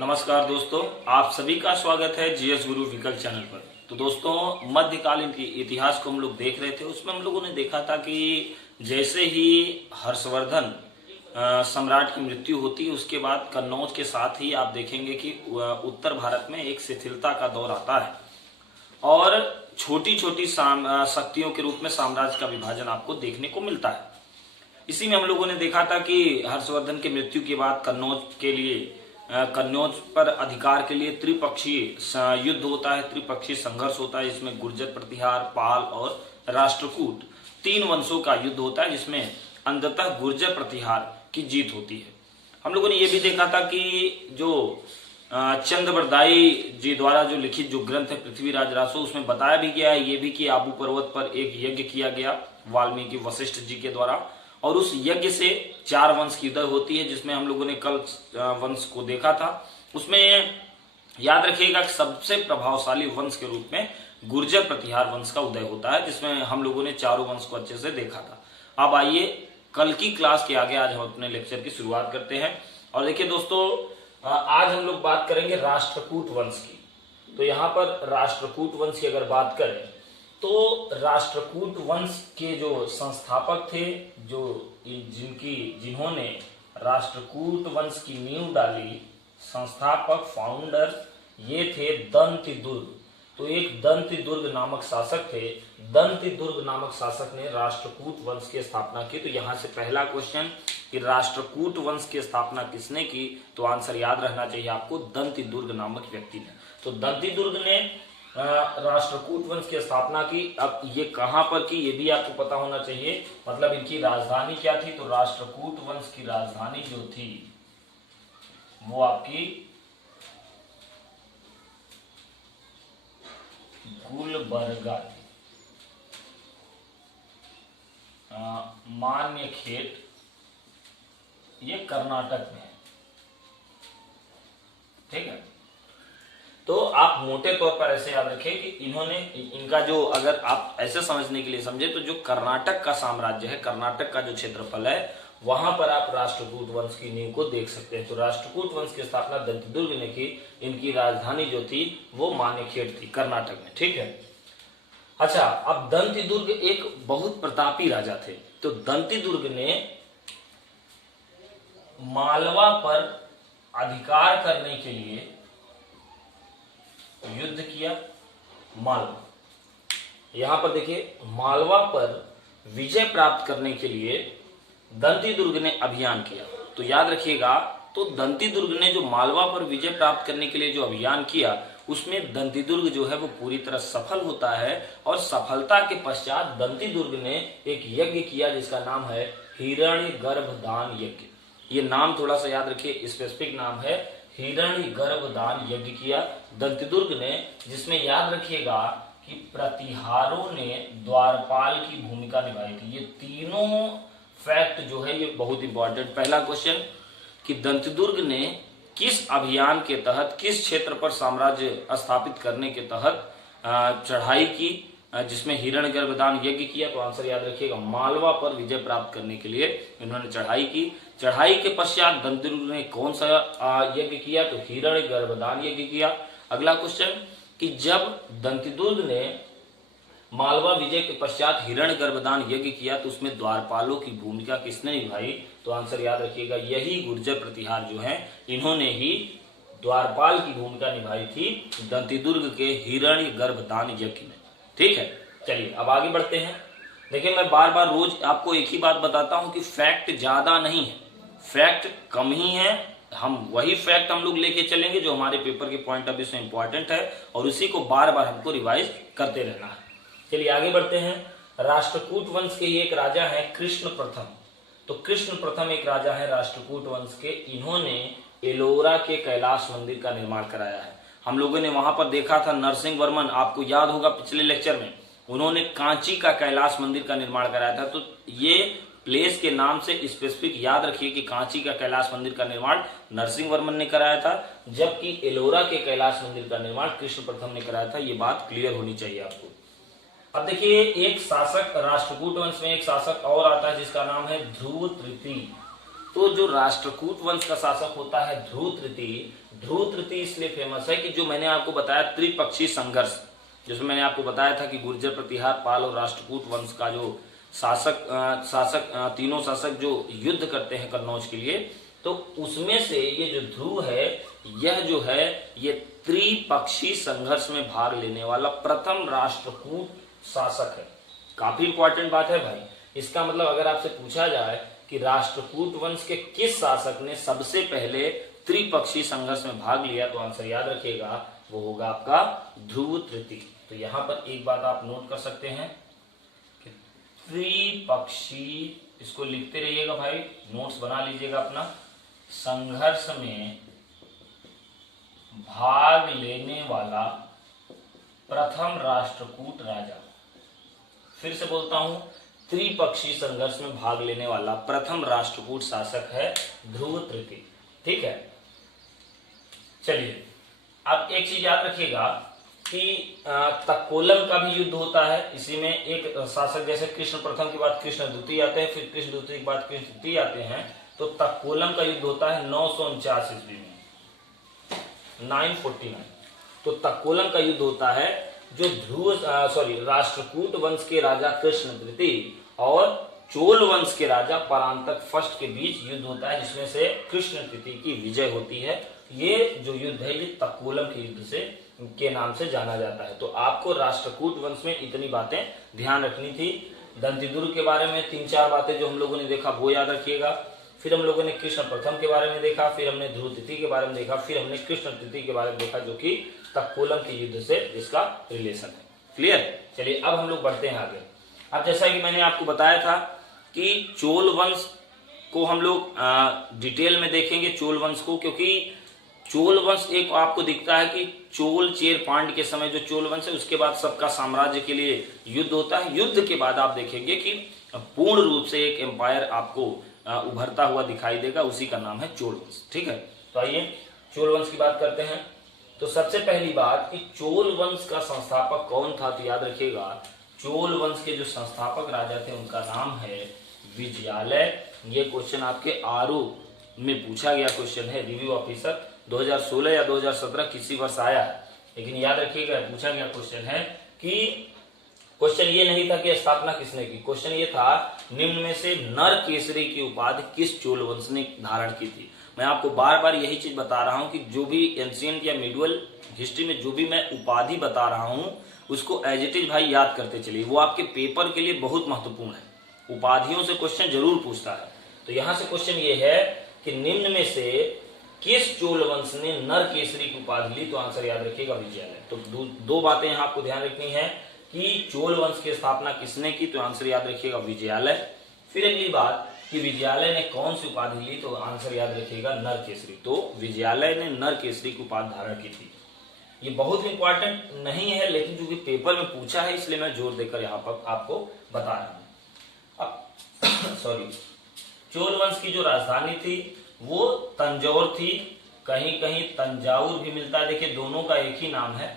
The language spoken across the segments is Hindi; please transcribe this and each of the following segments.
नमस्कार दोस्तों, आप सभी का स्वागत है जीएस गुरु विकल्प चैनल पर। तो दोस्तों, मध्यकालीन के इतिहास को हम लोग देख रहे थे। उसमें हम लोगों ने देखा था कि जैसे ही हर्षवर्धन सम्राट की मृत्यु होती है, उसके बाद कन्नौज के साथ ही आप देखेंगे कि उत्तर भारत में एक शिथिलता का दौर आता है और छोटी छोटी शक्तियों के रूप में साम्राज्य का विभाजन आपको देखने को मिलता है। इसी में हम लोगों ने देखा था कि हर्षवर्धन की मृत्यु के बाद कन्नौज पर अधिकार के लिए त्रिपक्षीय युद्ध होता है, त्रिपक्षीय संघर्ष होता है। इसमें गुर्जर प्रतिहार, पाल और राष्ट्रकूट तीन वंशों का युद्ध होता है, जिसमें अंततः गुर्जर प्रतिहार की जीत होती है। हम लोगों ने यह भी देखा था कि जो चंद्रबरदाई जी द्वारा जो लिखित जो ग्रंथ है पृथ्वीराज रासो, उसमें बताया भी गया है ये भी कि आबू पर्वत पर एक यज्ञ किया गया वाल्मीकि वशिष्ठ जी के द्वारा, और उस यज्ञ से 4 वंश की उदय होती है, जिसमें हम लोगों ने कल वंश को देखा था। उसमें याद रखिएगा सबसे प्रभावशाली वंश के रूप में गुर्जर प्रतिहार वंश का उदय होता है, जिसमें हम लोगों ने चारों वंश को अच्छे से देखा था। अब आइए कल की क्लास के आगे आज हम अपने लेक्चर की शुरुआत करते हैं। और देखिए दोस्तों, आज हम लोग बात करेंगे राष्ट्रकूट वंश की। तो यहाँ पर राष्ट्रकूट वंश की अगर बात करें तो राष्ट्रकूट वंश के जो संस्थापक थे, जिन्होंने राष्ट्रकूट वंश की नींव डाली, संस्थापक फाउंडर ये थे दंतिदुर्ग। तो एक दंतिदुर्ग नामक शासक थे। दंतिदुर्ग नामक शासक ने राष्ट्रकूट वंश की स्थापना की। तो यहां से पहला क्वेश्चन कि राष्ट्रकूट वंश की स्थापना किसने की, तो आंसर याद रहना चाहिए आपको, दंतिदुर्ग नामक व्यक्ति ने। तो दंतिदुर्ग ने राष्ट्रकूट वंश की स्थापना की। अब ये कहां पर की, ये भी आपको पता होना चाहिए, मतलब इनकी राजधानी क्या थी। तो राष्ट्रकूट वंश की राजधानी जो थी वो आपकी गुलबर्गा थी। मान्यखेट ये कर्नाटक में है, ठीक है। तो आप मोटे तौर पर ऐसे याद रखें कि इनका जो, अगर आप ऐसे समझने के लिए समझे तो जो कर्नाटक का साम्राज्य है, कर्नाटक का जो क्षेत्रफल है, वहां पर आप राष्ट्रकूट वंश की नींव को देख सकते हैं। तो राष्ट्रकूट वंश की स्थापना दंतिदुर्ग ने की। इनकी राजधानी जो थी वो मान्यखेट थी, कर्नाटक में, ठीक है। अच्छा, अब दंतिदुर्ग एक बहुत प्रतापी राजा थे। तो दंतिदुर्ग ने मालवा पर अधिकार करने के लिए युद्ध किया। मालवा, यहां पर देखिए, मालवा पर विजय प्राप्त करने के लिए दंतिदुर्ग ने अभियान किया। तो याद रखिएगा, तो दंतिदुर्ग ने जो मालवा पर विजय प्राप्त करने के लिए जो अभियान किया, उसमें दंतिदुर्ग जो है वो पूरी तरह सफल होता है। और सफलता के पश्चात दंतिदुर्ग ने एक यज्ञ किया जिसका नाम है हिरण्यगर्भदान यज्ञ। ये नाम थोड़ा सा याद रखिए, स्पेसिफिक नाम है, हिरण्यगर्भदान यज्ञ किया दंतिदुर्ग ने, जिसमें याद रखिएगा कि प्रतिहारों ने द्वारपाल की भूमिका निभाई थी। ये तीनों फैक्ट जो है ये बहुत इंपॉर्टेंट। पहला क्वेश्चन कि दंतिदुर्ग ने किस अभियान के तहत, किस क्षेत्र पर साम्राज्य स्थापित करने के तहत चढ़ाई की, जिसमें हिरण्यगर्भदान यज्ञ किया। तो आंसर याद रखिएगा, मालवा पर विजय प्राप्त करने के लिए इन्होंने चढ़ाई की। चढ़ाई के पश्चात दंतिदुर्ग ने कौन सा यज्ञ किया, तो हिरण्यगर्भदान यज्ञ किया। अगला क्वेश्चन कि जब दंतिदुर्ग ने मालवा विजय के पश्चात हिरण्यगर्भदान यज्ञ किया तो उसमें द्वारपालों की भूमिका किसने निभाई, तो आंसर याद रखिएगा, यही गुर्जर प्रतिहार जो हैं इन्होंने ही द्वारपाल की भूमिका निभाई थी दंतिदुर्ग के हिरण्यगर्भदान यज्ञ में, ठीक है। चलिए अब आगे बढ़ते हैं। देखिए, मैं बार बार रोज आपको एक ही बात बताता हूं कि फैक्ट ज्यादा नहीं है, फैक्ट कम ही है। हम वही फैक्ट हम लोग लेके चलेंगे जो हमारे पेपर के पॉइंट ऑफ व्यू से इंपॉर्टेंट है, और उसी को बार बार हमको रिवाइज करते रहना है। चलिए आगे बढ़ते हैं। राष्ट्रकूट वंश के एक राजा है कृष्ण प्रथम। तो कृष्ण प्रथम एक राजा है राष्ट्रकूट वंश के। इन्होंने एलोरा के कैलाश मंदिर का निर्माण कराया है। हम लोगों ने वहां पर देखा था नरसिंह वर्मन, आपको याद होगा पिछले लेक्चर में, उन्होंने कांची का कैलाश मंदिर का निर्माण कराया था। तो ये प्लेस के नाम से स्पेसिफिक याद रखिए कि कांची का कैलाश मंदिर का निर्माण नरसिंह वर्मन ने कराया था, जबकि एलोरा के कैलाश मंदिर का निर्माण कृष्ण प्रथम ने कराया था। ये बात क्लियर होनी चाहिए आपको। अब देखिए, एक शासक राष्ट्रकूट वंश में एक शासक और आता है जिसका नाम है ध्रुव तृतीय। तो जो राष्ट्रकूट वंश का शासक होता है ध्रुव तृतीय इसलिए फेमस है कि जो मैंने आपको बताया त्रिपक्षीय संघर्ष, जिसमें मैंने आपको बताया था कि गुर्जर, प्रतिहार, पाल और राष्ट्रकूट वंश का जो तीनों शासक जो युद्ध करते हैं कन्नौज के लिए, तो उसमें से ये जो ध्रुव है यह जो है ये त्रिपक्षीय संघर्ष में भाग लेने वाला प्रथम राष्ट्रकूट शासक है। काफी इंपॉर्टेंट बात है भाई। इसका मतलब अगर आपसे पूछा जाए कि राष्ट्रकूट वंश के किस शासक ने सबसे पहले त्रिपक्षीय संघर्ष में भाग लिया, तो आंसर याद रखिएगा वो होगा आपका ध्रुव तृतीय। तो यहां पर एक बात आप नोट कर सकते हैं कि त्रिपक्षीय, इसको लिखते रहिएगा भाई, नोट्स बना लीजिएगा अपना, संघर्ष में भाग लेने वाला प्रथम राष्ट्रकूट राजा। फिर से बोलता हूं, त्रिपक्षीय संघर्ष में भाग लेने वाला प्रथम राष्ट्रकूट शासक है ध्रुव तृतीय। ठीक है, चलिए अब एक चीज याद रखिएगा कि तक्कोलम का भी युद्ध होता है। इसी में एक शासक जैसे कृष्ण प्रथम के बाद कृष्ण द्वितीय आते हैं, फिर कृष्ण द्वितीय के बाद कृष्ण तृतीय आते हैं, तो तक्कोलम का युद्ध होता है 949 ईस्वी में, 949। तो तक्कोलम का युद्ध होता है जो राष्ट्रकूट वंश के राजा कृष्ण तृतीय और चोल वंश के राजा परांतक फर्स्ट के बीच युद्ध होता है, जिसमें से कृष्ण तृतीय की विजय होती है। ये जो युद्ध है ये तक्कोलम के युद्ध से के नाम से जाना जाता है। तो आपको राष्ट्रकूट वंश में इतनी बातें ध्यान रखनी थी। दंतीदुर्ग के बारे में 3-4 बातें जो हम लोगों ने देखा वो याद रखिएगा। फिर हम लोगों ने कृष्ण प्रथम के बारे में देखा, फिर हमने ध्रुव तृतीय के बारे में देखा, फिर हमने कृष्ण तृतीय के बारे में देखा, जो कि तक्कोलम के युद्ध से जिसका रिलेशन है। क्लियर? चलिए अब हम लोग बढ़ते हैं आगे। अब जैसा कि मैंने आपको बताया था कि चोल वंश को हम लोग डिटेल में देखेंगे, चोल वंश को, क्योंकि चोल वंश एक आपको दिखता है कि चोल चेर पांड्य के समय जो चोल वंश है उसके बाद सबका साम्राज्य के लिए युद्ध होता है। युद्ध के बाद आप देखेंगे कि पूर्ण रूप से एक एम्पायर आपको उभरता हुआ दिखाई देगा, उसी का नाम है चोल वंश। ठीक है, तो आइए चोल वंश की बात करते हैं। तो सबसे पहली बात कि चोल वंश का संस्थापक कौन था, तो याद रखिएगा चोल वंश के जो संस्थापक राजा थे उनका नाम है विजयालय। ये क्वेश्चन आपके आरओ में पूछा गया क्वेश्चन है, रिव्यू ऑफिसर 2016 या 2017 किसी वर्ष आया है, लेकिन याद रखिएगा पूछा गया क्वेश्चन है कि क्वेश्चन ये नहीं था कि स्थापना किसने की, क्वेश्चन ये था निम्न में से नर केसरी की उपाधि किस चोल वंश ने धारण की थी। मैं आपको बार बार यही चीज बता रहा हूं कि जो भी एंशिएंट या मिडिवल हिस्ट्री में जो भी मैं उपाधि बता रहा हूं उसको एज इट इज भाई याद करते चलिए, वो आपके पेपर के लिए बहुत महत्वपूर्ण है। उपाधियों से क्वेश्चन जरूर पूछता है। तो यहां से क्वेश्चन ये है कि निम्न में से किस चोल वंश ने नर केसरी की उपाधि ली, तो आंसर याद रखिएगा विजयालय। तो दो बातें यहां आपको ध्यान रखनी है कि चोल वंश की स्थापना किसने की, तो आंसर याद रखिएगा विजयालय। फिर अगली बात कि विजयालय ने कौन सी उपाधि ली, तो आंसर याद रखिएगा नर केसरी। तो विजयालय ने नर केसरी की उपाधि धारण की थी। ये बहुत इंपॉर्टेंट नहीं है, लेकिन क्योंकि पेपर में पूछा है इसलिए मैं जोर देकर यहाँ पर आपको बता रहा हूं। अब चोल वंश की जो राजधानी थी वो तंजौर थी, कहीं कहीं तंजाउर भी मिलता है। देखिए दोनों का एक ही नाम है,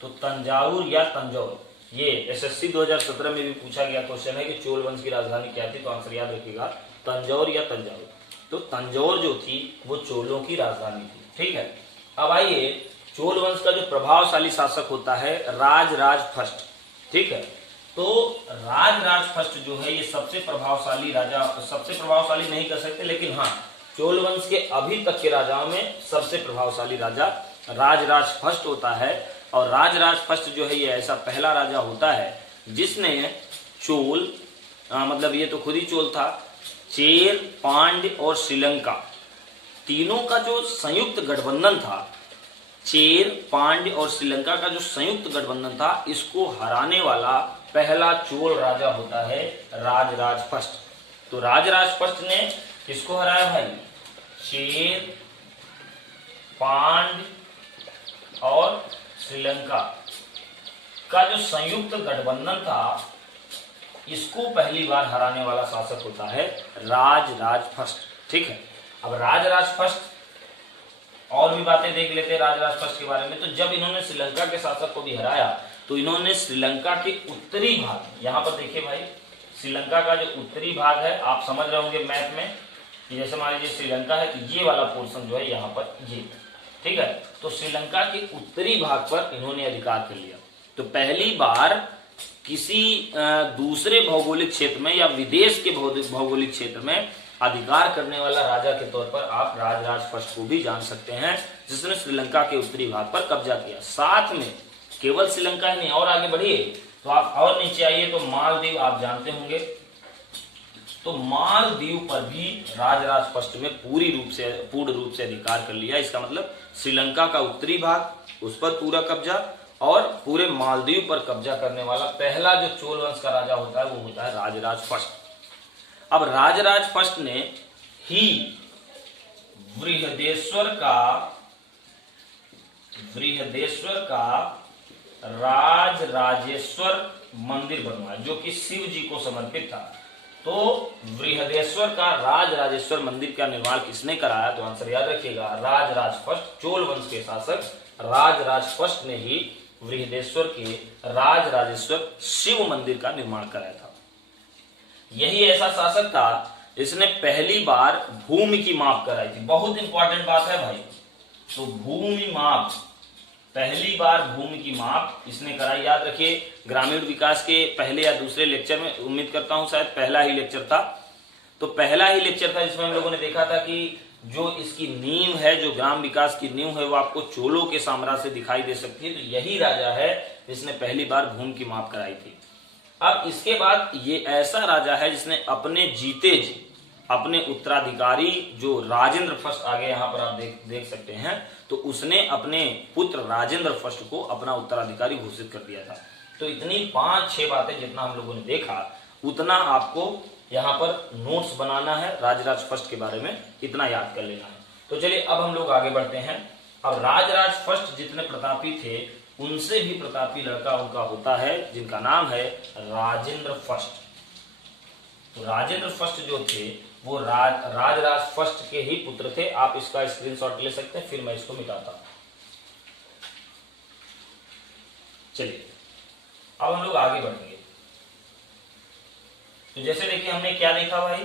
तो तंजाउर या तंजौर। ये एसएससी 2017 में भी पूछा गया क्वेश्चन है कि चोल वंश की राजधानी क्या थी, तो आंसर याद रखिएगा तंजौर या तंजाउर। तो तंजौर जो थी वो चोलों की राजधानी थी। ठीक है, अब आइए चोल वंश का जो प्रभावशाली शासक होता है राजराज फर्स्ट। ठीक है, तो राजराज फर्स्ट जो है ये सबसे प्रभावशाली राजा, सबसे प्रभावशाली नहीं कर सकते, लेकिन हाँ चोल वंश के अभी तक के राजाओं में सबसे प्रभावशाली राजा राजराज फर्स्ट होता है। और राजराज फर्स्ट जो है ये ऐसा पहला राजा होता है जिसने चोल मतलब ये तो खुद ही चोल था, चेर, पांड्य और श्रीलंका तीनों का जो संयुक्त गठबंधन था, चेर, पांड्य और श्रीलंका का जो संयुक्त गठबंधन था, इसको हराने वाला पहला चोल राजा होता है राजराज फर्स्ट। तो राजराज फर्स्ट ने किसको हराया भाई? चेर, पांड्य और श्रीलंका का जो संयुक्त गठबंधन था, इसको पहली बार हराने वाला शासक होता है राजराज फर्स्ट। ठीक है, अब राजराज फर्स्ट और भी बातें देख लेते हैं राजराज फर्स्ट के बारे में। तो जब इन्होंने श्रीलंका के शासक को भी हराया तो इन्होंने श्रीलंका के उत्तरी भाग, यहां पर देखिए भाई श्रीलंका का जो उत्तरी भाग है, आप समझ रहे होंगे मैप में, कि जैसे मान लीजिए श्रीलंका है तो ये वाला पोर्शन जो है यहाँ पर ये, ठीक है। तो श्रीलंका के उत्तरी भाग पर इन्होंने अधिकार कर लिया। तो पहली बार किसी दूसरे भौगोलिक क्षेत्र में या विदेश के भौगोलिक क्षेत्र में अधिकार करने वाला राजा के तौर पर आप राजराज फर्स्ट को भी जान सकते हैं, जिसने श्रीलंका के उत्तरी भाग पर कब्जा किया। साथ में केवल श्रीलंका ही नहीं, और आगे बढ़िए तो आप और नीचे आइए तो मालदीव आप जानते होंगे। तो मालदीव पर भी राजराज फर्स्ट में पूर्ण रूप से अधिकार कर लिया। इसका मतलब श्रीलंका का उत्तरी भाग उस पर पूरा कब्जा, और पूरे मालदीव पर कब्जा करने वाला पहला जो चोल वंश का राजा होता है वो होता है राजराज फर्स्ट। अब राजराज फर्स्ट ने ही बृहदेश्वर का राजराजेश्वर मंदिर बनवाया, जो कि शिव जी को समर्पित था। तो बृहदेश्वर का राजराजेश्वर मंदिर का निर्माण किसने कराया? तो आंसर याद रखिएगा, राजराज फर्स्ट, चोल वंश के शासक राजराज फर्स्ट ने ही बृहदेश्वर के राजराजेश्वर शिव मंदिर का निर्माण कराया था। यही ऐसा शासक था इसने पहली बार भूमि की माप कराई थी। बहुत इंपॉर्टेंट बात है भाई। तो भूमि माप, पहली बार भूमि की माप इसने कराई। याद रखिए, ग्रामीण विकास के पहले या दूसरे लेक्चर में, उम्मीद करता हूं शायद पहला ही लेक्चर था, तो पहला ही लेक्चर था जिसमें हम लोगों ने देखा था कि जो इसकी नींव है, जो ग्राम विकास की नींव है, वो आपको चोलों के साम्राज्य से दिखाई दे सकती है। तो यही राजा है जिसने पहली बार भूमि की माप कराई थी। अब इसके बाद ये ऐसा राजा है जिसने अपने जीते जी अपने उत्तराधिकारी जो राजेंद्र फर्स्ट, आगे यहाँ पर आप देख सकते हैं, तो उसने अपने पुत्र राजेंद्र फर्स्ट को अपना उत्तराधिकारी घोषित कर दिया था। तो इतनी 5-6 बातें जितना हम लोगों ने देखा उतना आपको यहाँ पर नोट्स बनाना है। राजराज फर्स्ट के बारे में इतना याद कर लेना है। तो चलिए अब हम लोग आगे बढ़ते हैं। अब राजराज फर्स्ट जितने प्रतापी थे उनसे भी प्रतापी लड़का उनका होता है जिनका नाम है राजेंद्र फर्स्ट। तो राजेंद्र फर्स्ट जो थे वो राजराज फर्स्ट के ही पुत्र थे। आप इसका स्क्रीनशॉट ले सकते हैं, फिर मैं इसको मिटाता हूं। चलिए अब हम लोग आगे बढ़ेंगे। तो जैसे देखिए हमने क्या देखा भाई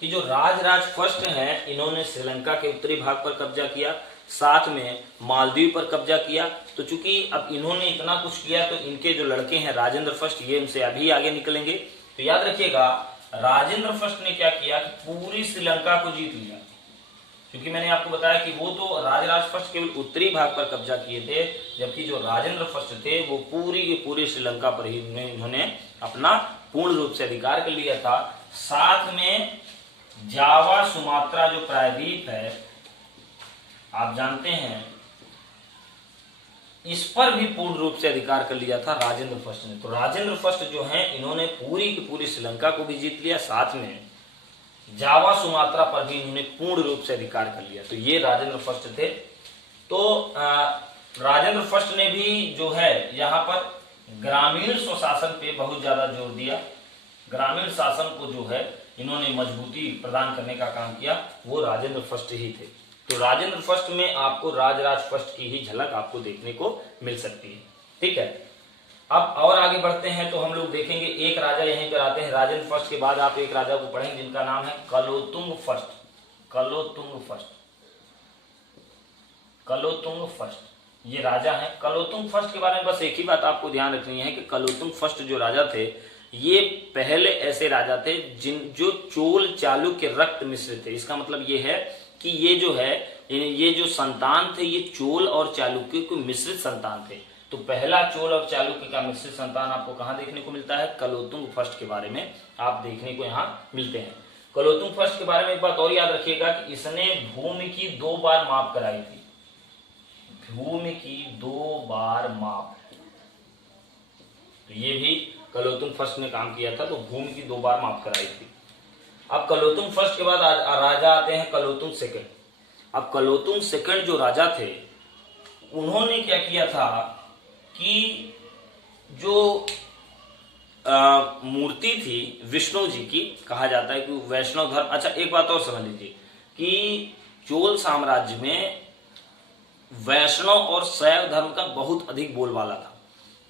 कि जो राजराज फर्स्ट हैं इन्होंने श्रीलंका के उत्तरी भाग पर कब्जा किया, साथ में मालदीव पर कब्जा किया। तो चूंकि अब इन्होंने इतना कुछ किया तो इनके जो लड़के हैं राजेंद्र फर्स्ट, ये उनसे अभी आगे निकलेंगे। तो याद रखिएगा, राजेंद्र फर्स्ट ने क्या किया कि पूरी श्रीलंका को जीत लिया। क्योंकि मैंने आपको बताया कि वो तो राजराज फर्स्ट केवल उत्तरी भाग पर कब्जा किए थे, जबकि जो राजेंद्र फर्स्ट थे वो पूरी की पूरी श्रीलंका पर ही इन्होंने अपना पूर्ण रूप से अधिकार कर लिया था। साथ में जावा सुमात्रा जो प्रायद्वीप है आप जानते हैं, इस पर भी पूर्ण रूप से अधिकार कर लिया था राजेंद्र फर्स्ट ने। तो राजेंद्र फर्स्ट जो हैं इन्होंने पूरी की पूरी श्रीलंका को भी जीत लिया, साथ में जावा सुमात्रा पर भी इन्होंने पूर्ण रूप से अधिकार कर लिया। तो ये राजेंद्र फर्स्ट थे। तो राजेंद्र फर्स्ट ने भी जो है यहाँ पर ग्रामीण स्वशासन पे बहुत ज्यादा जोर दिया। ग्रामीण शासन को जो है इन्होंने मजबूती प्रदान करने का काम किया, वो राजेंद्र फर्स्ट ही थे। तो राजेंद्र फर्स्ट में आपको राजराज फर्स्ट की ही झलक आपको देखने को मिल सकती है। ठीक है, अब और आगे बढ़ते हैं तो हम लोग देखेंगे एक राजा यहीं पर आते हैं। राजेंद्र फर्स्ट के बाद आप एक राजा को पढ़ेंगे जिनका नाम है कलोतुंग फर्स्ट। कलोतुंग फर्स्ट, कलोतुंग फर्स्ट ये राजा है। कलोतुंग फर्स्ट के बारे में बस एक ही बात आपको ध्यान रखनी है कि कलोतुंग फर्स्ट जो राजा थे ये पहले ऐसे राजा थे जो चोल चालुक्य रक्त मिश्रित थे। इसका मतलब ये है कि ये जो है ये जो संतान थे ये चोल और चालुक्य के मिश्रित संतान थे। तो पहला चोल और चालुक्य का मिश्रित संतान आपको कहाँ देखने को मिलता है? कलोतुंग फर्स्ट के बारे में आप देखने को यहाँ मिलते हैं। कलोतुंग फर्स्ट के बारे में एक बात और याद रखिएगा कि इसने भूमि की 2 बार माप कराई थी। भूमि की 2 बार माप, तो ये भी कलोतुंग फर्स्ट ने काम किया था। तो भूमि की 2 बार माप कराई थी। अब कलोतुंग फर्स्ट के बाद राजा आते हैं कलोतुंग सेकंड। अब कलोतुंग सेकंड जो राजा थे उन्होंने क्या किया था कि जो मूर्ति थी विष्णु जी की, कहा जाता है कि वैष्णव धर्म। अच्छा एक बात और समझ लीजिए कि चोल साम्राज्य में वैष्णव और शैव धर्म का बहुत अधिक बोलबाला था।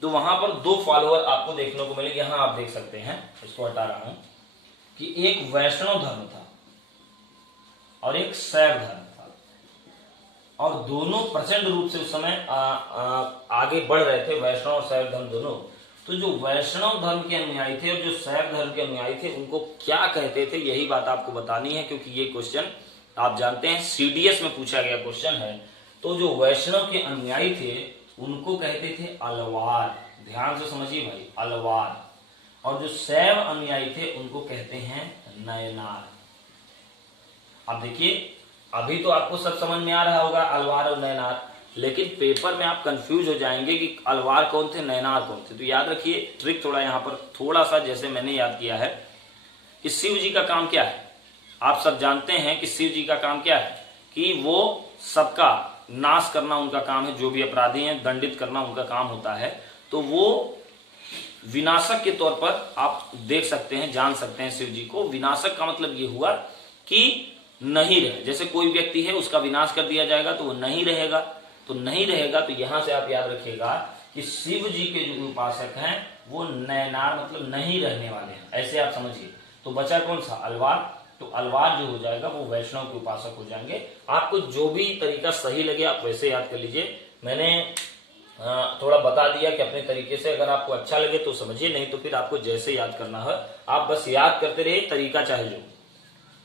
तो वहां पर 2 फॉलोअर आपको देखने को मिलेंगे। यहां आप देख सकते हैं, इसको हटा रहा हूं, कि एक वैष्णव धर्म था और एक शैव धर्म था, और दोनों प्रचंड रूप से उस समय आगे बढ़ रहे थे, वैष्णव और शैव धर्म दोनों। तो जो वैष्णव धर्म के अनुयायी थे और जो शैव धर्म के अनुयायी थे उनको क्या कहते थे, यही बात आपको बतानी है, क्योंकि ये क्वेश्चन आप जानते हैं सीडीएस में पूछा गया क्वेश्चन है। तो जो वैष्णव के अनुयायी थे उनको कहते थे अलवार, ध्यान से समझिए भाई, अलवार। और जो शैव अनुयायी थे उनको कहते हैं नयनार। अब देखिए, अभी तो आपको सब समझ में आ रहा होगा अलवार और नयनार, लेकिन पेपर में आप कंफ्यूज हो जाएंगे कि अलवार कौन थे, नयनार कौन थे। तो याद रखिए, ट्रिक थोड़ा यहाँ पर थोड़ा सा जैसे मैंने याद किया है कि शिव जी का काम क्या है। आप सब जानते हैं कि शिव जी का काम क्या है, कि वो सबका नाश करना उनका काम है, जो भी अपराधी हैं दंडित करना उनका काम होता है। तो वो विनाशक के तौर पर आप देख सकते हैं, जान सकते हैं शिव जी को। विनाशक का मतलब ये हुआ कि नहीं रहे, जैसे कोई व्यक्ति है उसका विनाश कर दिया जाएगा तो वो नहीं रहेगा, तो नहीं रहेगा। तो यहां से आप याद रखिएगा कि शिव जी के जो उपासक हैं वो नयनार मतलब नहीं रहने वाले हैं, ऐसे आप समझिए। तो बचा कौन सा, अलवार। तो अलवार जो हो जाएगा वो वैष्णव के उपासक हो जाएंगे। आपको जो भी तरीका सही लगे आप वैसे याद कर लीजिए। मैंने थोड़ा बता दिया कि अपने तरीके से, अगर आपको अच्छा लगे तो समझिए, नहीं तो फिर आपको जैसे याद करना है आप बस याद करते रहिए, तरीका चाहे जो।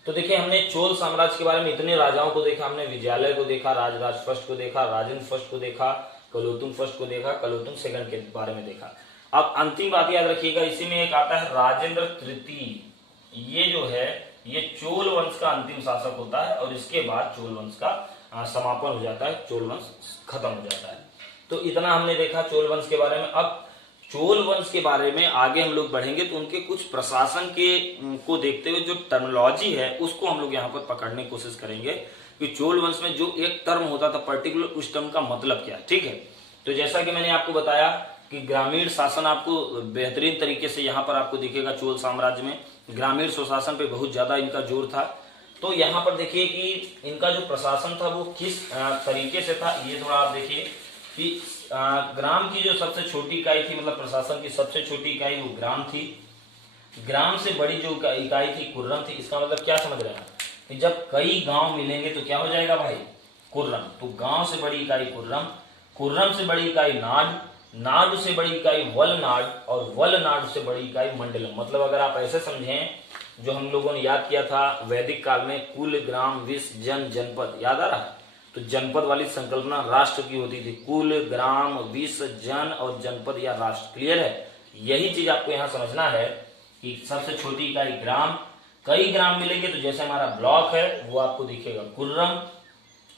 तो देखिए, हमने चोल साम्राज्य के बारे में इतने राजाओं को देखा, हमने विजयालय को देखा, राजराज फर्स्ट को देखा, राजेंद्र फर्स्ट को देखा, कलोतुंग फर्स्ट को देखा, कलोतुंग सेकंड के बारे में देखा। अब अंतिम बात याद रखिएगा, इसी में एक आता है राजेंद्र तृतीय। ये जो है ये चोल वंश का अंतिम शासक होता है और इसके बाद चोल वंश का समापन हो जाता है, चोल वंश खत्म हो जाता है। तो इतना हमने देखा चोल वंश के बारे में। अब चोल वंश के बारे में आगे हम लोग बढ़ेंगे तो उनके कुछ प्रशासन के को देखते हुए जो टर्मिनोलॉजी है उसको हम लोग यहाँ पर पकड़ने की कोशिश करेंगे कि चोल वंश में जो एक टर्म होता था पर्टिकुलर, उस टर्म का मतलब क्या है। ठीक है, तो जैसा कि मैंने आपको बताया कि ग्रामीण शासन आपको बेहतरीन तरीके से यहाँ पर आपको दिखेगा। चोल साम्राज्य में ग्रामीण स्वशासन पे बहुत ज्यादा इनका जोर था। तो यहाँ पर देखिए कि इनका जो प्रशासन था वो किस तरीके से था, ये थोड़ा आप देखिए कि ग्राम की जो सबसे छोटी इकाई थी, मतलब प्रशासन की सबसे छोटी इकाई वो ग्राम थी। ग्राम से बड़ी जो इकाई थी कुर्रम थी। इसका मतलब क्या समझ रहे हैं कि जब कई गांव मिलेंगे तो क्या हो जाएगा भाई, कुर्रम। तो गांव से बड़ी इकाई कुर्रम, कुर्रम से बड़ी इकाई नाड, नाड से बड़ी इकाई वलनाड और वलनाड से बड़ी इकाई मंडलम। मतलब अगर आप ऐसे समझें, जो हम लोगों ने याद किया था वैदिक काल में, कुल, ग्राम, विश्व, जन, जनपद, याद आ रहा है। तो जनपद वाली संकल्पना राष्ट्र की होती थी, कुल, ग्राम, विश्व, जन और जनपद या राष्ट्र। क्लियर है, यही चीज आपको यहाँ समझना है कि सबसे छोटी इकाई ग्राम, कई ग्राम मिलेंगे तो जैसे हमारा ब्लॉक है वो आपको दिखेगा कुर्रम।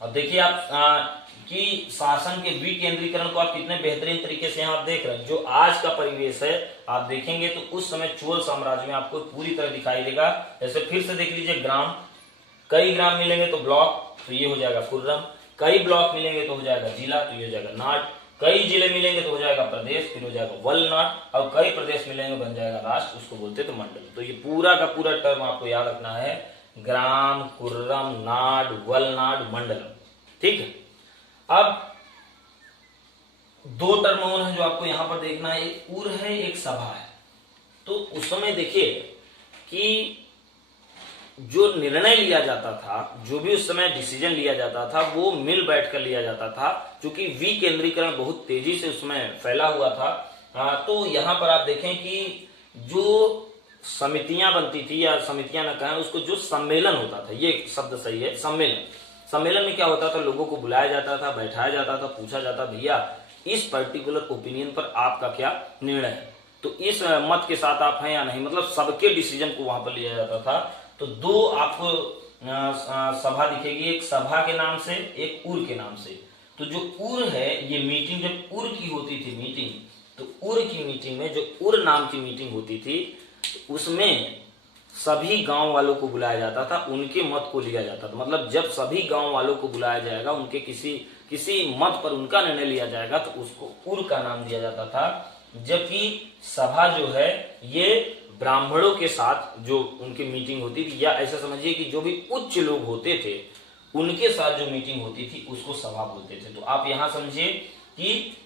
अब देखिए आप कि शासन के विकेंद्रीकरण को आप कितने बेहतरीन तरीके से यहाँ देख रहे हैं। जो आज का परिवेश है आप देखेंगे तो उस समय चोल साम्राज्य में आपको पूरी तरह दिखाई देगा। जैसे फिर से देख लीजिए, ग्राम, कई ग्राम मिलेंगे तो ब्लॉक, तो ये हो जाएगा कुर्रम। कई ब्लॉक मिलेंगे तो हो जाएगा जिला, तो ये हो जाएगा नाड। कई जिले मिलेंगे तो हो जाएगा प्रदेश, फिर हो जाएगा वलनाड। और कई प्रदेश मिलेंगे बन जाएगा राष्ट्र, उसको बोलते तो मंडल। तो ये पूरा का पूरा टर्म आपको याद रखना है, ग्राम, कुर्रम, नाड, वलनाड, मंडलम। ठीक है, अब दो टर्म और है जो आपको यहां पर देखना है, एक उर है, एक सभा है। तो उस समय देखिए कि जो निर्णय लिया जाता था, जो भी उस समय डिसीजन लिया जाता था वो मिल बैठ कर लिया जाता था, क्योंकि विकेंद्रीकरण बहुत तेजी से उसमें फैला हुआ था। तो यहां पर आप देखें कि जो समितियां बनती थी, या समितियां न कहें उसको, जो सम्मेलन होता था, ये शब्द सही है, सम्मेलन। सम्मेलन में क्या होता था, लोगों को बुलाया जाता था, बैठाया जाता था, पूछा जाता भैया इस पर्टिकुलर ओपिनियन पर आपका क्या निर्णय है, तो इस मत के साथ आप हैं या नहीं, मतलब सबके डिसीजन को वहां पर लिया जाता था। तो दो आपको सभा दिखेगी, एक सभा के नाम से, एक उर के नाम से। तो जो उर है, ये मीटिंग जब उर की होती थी मीटिंग, तो उर की मीटिंग में जो उर नाम की मीटिंग होती थी उसमें सभी गांव वालों को बुलाया जाता था, उनके मत को लिया जाता था। मतलब जब सभी गांव वालों को बुलाया जाएगा, उनके किसी मत पर उनका निर्णय लिया जाएगा तो उसको उर का नाम दिया जाता था। जबकि सभा जो है ये ब्राह्मणों के साथ जो उनकी मीटिंग होती थी, या ऐसा समझिए कि जो भी उच्च लोग होते थे उनके साथ जो मीटिंग होती थी उसको सभा बोलते थे। तो आप यहां समझिए कि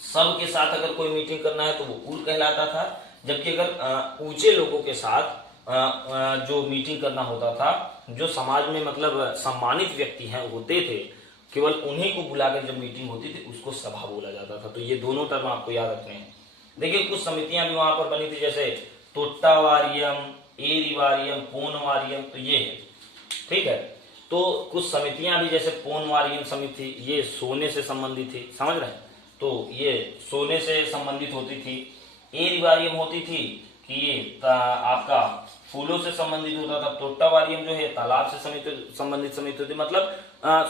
सबके साथ अगर कोई मीटिंग करना है तो वो उर कहलाता था, जबकि अगर ऊंचे लोगों के साथ जो मीटिंग करना होता था जो समाज में मतलब सम्मानित व्यक्ति हैं होते थे, केवल उन्हीं को बुलाकर जब मीटिंग होती थी उसको सभा बोला जाता था। तो ये दोनों टर्म आपको याद रखने हैं। देखिए कुछ समितियां भी वहां पर बनी थी, जैसे तोट्टावारियम, एरिवारियम, पोनवारियम, तो ये है, ठीक है। तो कुछ समितियां भी जैसे पोनवारियम समिति, ये सोने से संबंधित थी, समझ रहे हैं, तो ये सोने से संबंधित होती थी। एरिवारियम होती थी कि ये आपका फूलों से संबंधित होता था। तोट्टावारियम जो है तालाब से संबंधित समिति होती। मतलब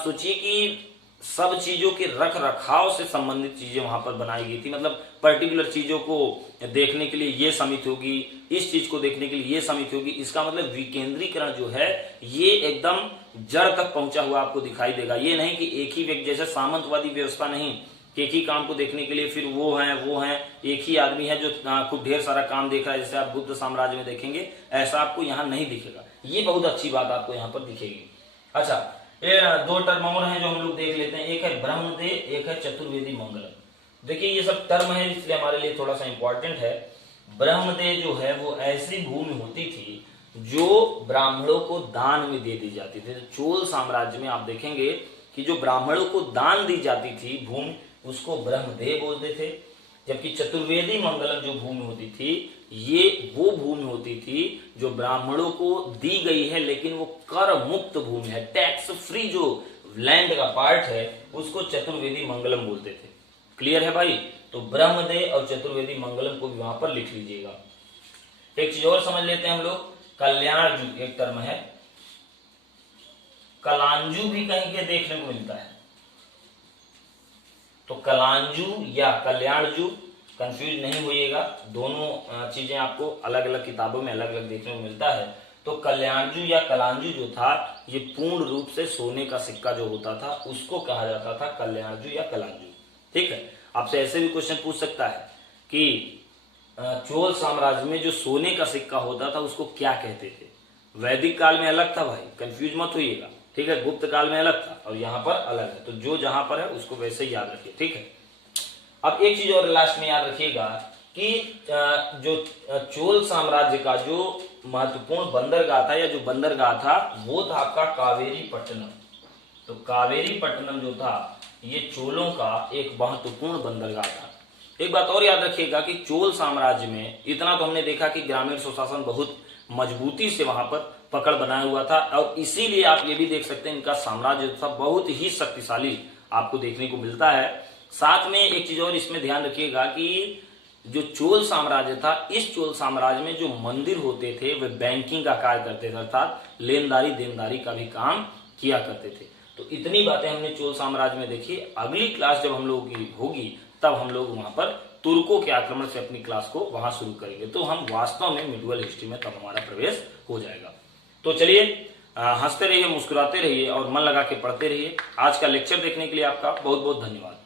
सोचिए कि सब चीजों के रख रखाव से संबंधित चीजें वहां पर बनाई गई थी। मतलब पर्टिकुलर चीजों को देखने के लिए ये समिति होगी, इस चीज को देखने के लिए ये समिति होगी। इसका मतलब विकेंद्रीकरण जो है ये एकदम जड़ तक पहुंचा हुआ आपको दिखाई देगा। ये नहीं कि एक ही व्यक्ति, जैसे सामंतवादी व्यवस्था नहीं कि एक ही काम को देखने के लिए फिर वो हैं, एक ही आदमी है जो खूब ढेर सारा काम देख रहा है, जैसे आप बुद्ध साम्राज्य में देखेंगे, ऐसा आपको यहाँ नहीं दिखेगा। ये बहुत अच्छी बात आपको यहाँ पर दिखेगी। अच्छा, ये दो टर्म और हैं जो हम लोग देख लेते हैं, एक है ब्रह्मदेव, एक है चतुर्वेदी मंगलम। देखिए ये सब टर्म है इसलिए हमारे लिए थोड़ा सा इंपॉर्टेंट है। ब्रह्मदेव जो है वो ऐसी भूमि होती थी जो ब्राह्मणों को दान में दे दी जाती थी। चोल साम्राज्य में आप देखेंगे कि जो ब्राह्मणों को दान दी जाती थी भूमि, उसको ब्रह्मदेव बोलते थे। जबकि चतुर्वेदी मंगलम जो भूमि होती थी, ये वो भूमि होती थी जो ब्राह्मणों को दी गई है लेकिन वो कर मुक्त भूमि है, टैक्स फ्री जो लैंड का पार्ट है, उसको चतुर्वेदी मंगलम बोलते थे। क्लियर है भाई? तो ब्रह्मदेव और चतुर्वेदी मंगलम को भी वहां पर लिख लीजिएगा। एक चीज और समझ लेते हैं हम लोग, कल्याणजू एक टर्म है, कलांजू भी कहीं के देखने को मिलता है। तो कलांजू या कल्याणजू, कंफ्यूज नहीं होइएगा, दोनों चीजें आपको अलग अलग किताबों में अलग अलग देखने को मिलता है। तो कल्याणजू या कलांजू जो था, ये पूर्ण रूप से सोने का सिक्का जो होता था उसको कहा जाता था कल्याणजू या कलांजू। ठीक है, आपसे ऐसे भी क्वेश्चन पूछ सकता है कि चोल साम्राज्य में जो सोने का सिक्का होता था उसको क्या कहते थे। वैदिक काल में अलग था भाई, कंफ्यूज मत होइएगा, ठीक है। गुप्त काल में अलग था और यहाँ पर अलग है, तो जो जहां पर है उसको वैसे ही याद रखिए, ठीक है। अब एक चीज और लास्ट में याद रखिएगा कि जो चोल साम्राज्य का जो महत्वपूर्ण बंदरगाह था या जो बंदरगाह था वो था आपका कावेरी पट्टनम। तो कावेरी पट्टनम जो था ये चोलों का एक महत्वपूर्ण बंदरगाह था। एक बात और याद रखिएगा कि चोल साम्राज्य में इतना तो हमने देखा कि ग्रामीण स्वशासन बहुत मजबूती से वहां पर पकड़ बनाया हुआ था, और इसीलिए आप ये भी देख सकते हैं इनका साम्राज्य था बहुत ही शक्तिशाली आपको देखने को मिलता है। साथ में एक चीज और इसमें ध्यान रखिएगा कि जो चोल साम्राज्य था, इस चोल साम्राज्य में जो मंदिर होते थे वे बैंकिंग का कार्य करते थे, अर्थात लेनदारी देनदारी का भी काम किया करते थे। तो इतनी बातें हमने चोल साम्राज्य में देखी। अगली क्लास जब हम लोगों की होगी तब हम लोग वहां पर तुर्कों के आक्रमण से अपनी क्लास को वहां शुरू करेंगे, तो हम वास्तव में मिडवल हिस्ट्री में तब हमारा प्रवेश हो जाएगा। तो चलिए हंसते रहिए, मुस्कुराते रहिए और मन लगा के पढ़ते रहिए। आज का लेक्चर देखने के लिए आपका बहुत बहुत धन्यवाद।